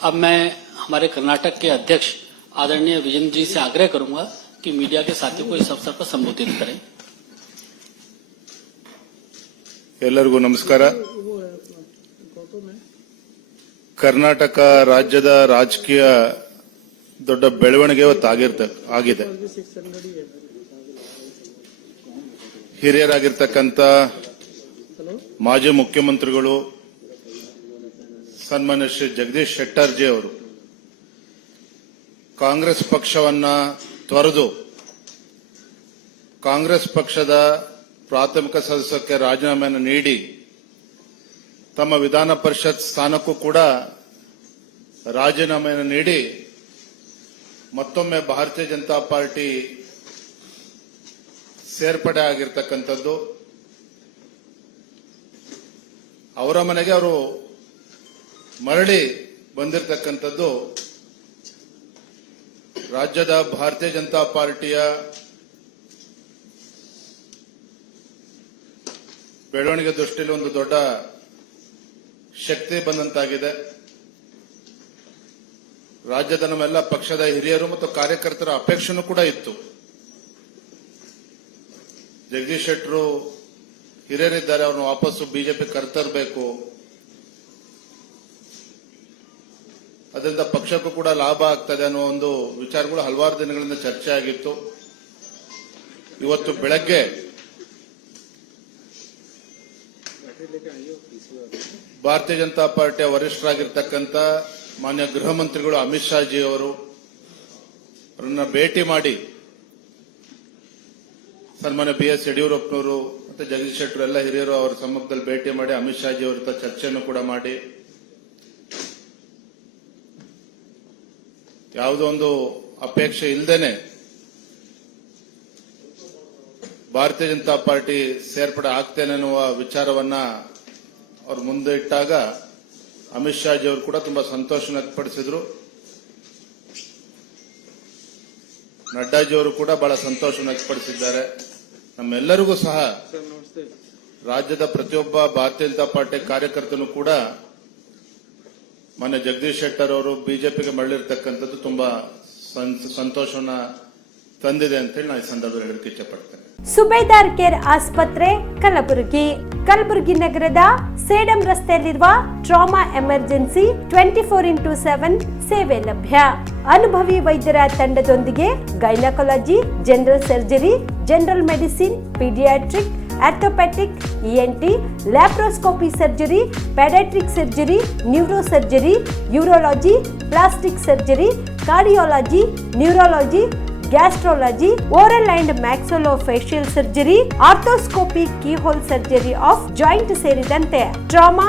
अब मैं हमारे कर्नाटक के अध्यक्ष आदरणीय विजेंद्र जी से आग्रह करूंगा कि मीडिया के साथियों को इस अवसर पर संबोधित करें ಎಲ್ಲರಿಗೂ ನಮಸ್ಕಾರ ಕರ್ನಾಟಕ ರಾಜ್ಯದ ರಾಜಕೀಯ ದೊಡ್ಡ ಬೆಳವಣಿಗೆ ಇವತ್ತು ಆಗಿರ್ತ ಆಗಿದೆ ಹಿರಿಯರಾಗಿರ್ತಕ್ಕಂಥ ಮಾಜಿ ಮುಖ್ಯಮಂತ್ರಿಗಳು ಸನ್ಮಾನ್ಯ ಶ್ರೀ ಜಗದೀಶ್ ಶೆಟ್ಟರ್ಜಿ ಅವರು ಕಾಂಗ್ರೆಸ್ ಪಕ್ಷವನ್ನ ತೊರೆದು ಕಾಂಗ್ರೆಸ್ ಪಕ್ಷದ ಪ್ರಾಥಮಿಕ ಸದಸ್ಯಕ್ಕೆ ರಾಜೀನಾಮೆಯನ್ನು ನೀಡಿ ತಮ್ಮ ವಿಧಾನ ಪರಿಷತ್ ಸ್ಥಾನಕ್ಕೂ ಕೂಡ ರಾಜೀನಾಮೆಯನ್ನು ನೀಡಿ ಮತ್ತೊಮ್ಮೆ ಭಾರತೀಯ ಜನತಾ ಪಾರ್ಟಿ ಸೇರ್ಪಡೆ ಆಗಿರ್ತಕ್ಕಂಥದ್ದು. ಅವರ ಮನೆಗೆ ಅವರು ಮರಳಿ ಬಂದಿರತಕ್ಕಂಥದ್ದು ರಾಜ್ಯದ ಭಾರತೀಯ ಜನತಾ ಪಾರ್ಟಿಯ ಬೆಳವಣಿಗೆ ದೃಷ್ಟಿಯಲ್ಲಿ ಒಂದು ದೊಡ್ಡ ಶಕ್ತಿ ಬಂದಂತಾಗಿದೆ. ರಾಜ್ಯದ ನಮ್ಮೆಲ್ಲ ಪಕ್ಷದ ಹಿರಿಯರು ಮತ್ತು ಕಾರ್ಯಕರ್ತರ ಅಪೇಕ್ಷೆನೂ ಕೂಡ ಇತ್ತು. ಜಗದೀಶ್ ಶೆಟ್ಟರು ಹಿರಿಯರಿದ್ದಾರೆ, ಅವ್ರನ್ನ ವಾಪಸ್ಸು ಬಿಜೆಪಿ ಕರ್ತರಬೇಕು. ಅದರಿಂದ ಪಕ್ಷಕ್ಕೂ ಕೂಡ ಲಾಭ ಆಗ್ತದೆ ಅನ್ನೋ ಒಂದು ವಿಚಾರಗಳು ಹಲವಾರು ದಿನಗಳಿಂದ ಚರ್ಚೆ ಆಗಿತ್ತು. ಇವತ್ತು ಬೆಳಗ್ಗೆ ಭಾರತೀಯ ಜನತಾ ಪಾರ್ಟಿಯ ವರಿಷ್ಠರಾಗಿರ್ತಕ್ಕಂಥ ಮಾನ್ಯ ಗೃಹ ಮಂತ್ರಿಗಳು ಅಮಿತ್ ಶಾ ಜಿ ಅವರು ಅವರನ್ನ ಭೇಟಿ ಮಾಡಿ ಸನ್ಮಾನ್ಯ ಬಿ ಎಸ್ ಯಡಿಯೂರಪ್ಪನವರು ಮತ್ತೆ ಜಗದೀಶ್ ಶೆಟ್ಟರು ಎಲ್ಲ ಹಿರಿಯರು ಅವರ ಸಮ್ಮುಖದಲ್ಲಿ ಭೇಟಿ ಮಾಡಿ ಅಮಿತ್ ಶಾ ಜಿ ಅವರ ಚರ್ಚೆಯನ್ನು ಕೂಡ ಮಾಡಿ. ಯಾವುದೋ ಒಂದು ಅಪೇಕ್ಷೆ ಇಲ್ಲದೇನೆ ಭಾರತೀಯ ಜನತಾ ಪಾರ್ಟಿ ಸೇರ್ಪಡೆ ಆಗ್ತೇನೆ ಅನ್ನುವ ವಿಚಾರವನ್ನ ಅವ್ರು ಮುಂದೆ ಇಟ್ಟಾಗ ಅಮಿತ್ ಶಾ ಜಿ ಅವರು ಕೂಡ ತುಂಬಾ ಸಂತೋಷ ವ್ಯಕ್ತಪಡಿಸಿದ್ರು. ನಡ್ಡಾಜಿ ಅವರು ಕೂಡ ಬಹಳ ಸಂತೋಷ ವ್ಯಕ್ತಪಡಿಸಿದ್ದಾರೆ. ನಮ್ಮೆಲ್ಲರಿಗೂ ಸಹ ರಾಜ್ಯದ ಪ್ರತಿಯೊಬ್ಬ ಭಾರತೀಯ ಜನತಾ ಪಾರ್ಟಿ ಕಾರ್ಯಕರ್ತನು ಕೂಡ ಮೊನ್ನೆ ಜಗದೀಶ್ ಶೆಟ್ಟರ್ ಅವರು ಬಿಜೆಪಿಗೆ ಮರಳಿರ್ತಕ್ಕಂಥದ್ದು ತುಂಬಾ ಸಂತೋಷವನ್ನ ತಂದಿದೆ ಅಂತೇಳಿ ನಾನು ಈ ಸಂದರ್ಭದಲ್ಲಿ ಹೇಳಕ್ಕೆ ಇಷ್ಟಪಡ್ತೇನೆ ಸುಬೇದಾರ್ ಕೇರ್ ಆಸ್ಪತ್ರೆ, ಕಲಬುರಗಿ. ಕಲಬುರಗಿ ನಗರದ ಸೇಡಂ ರಸ್ತೆಯಲ್ಲಿರುವ trauma emergency twenty four into seven ಸೇವೆ ಲಭ್ಯ. ಅನುಭವಿ ವೈದ್ಯರ ತಂಡದೊಂದಿಗೆ gynaecology, general surgery, general medicine, paediatric orthopaedic ENT laparoscopy surgery paediatric surgery neuro surgery urology plastic surgery cardiology neurology gastrology oral and maxillofacial surgery arthroscopy keyhole surgery of joint ಸೇರಿದಂತೆ trauma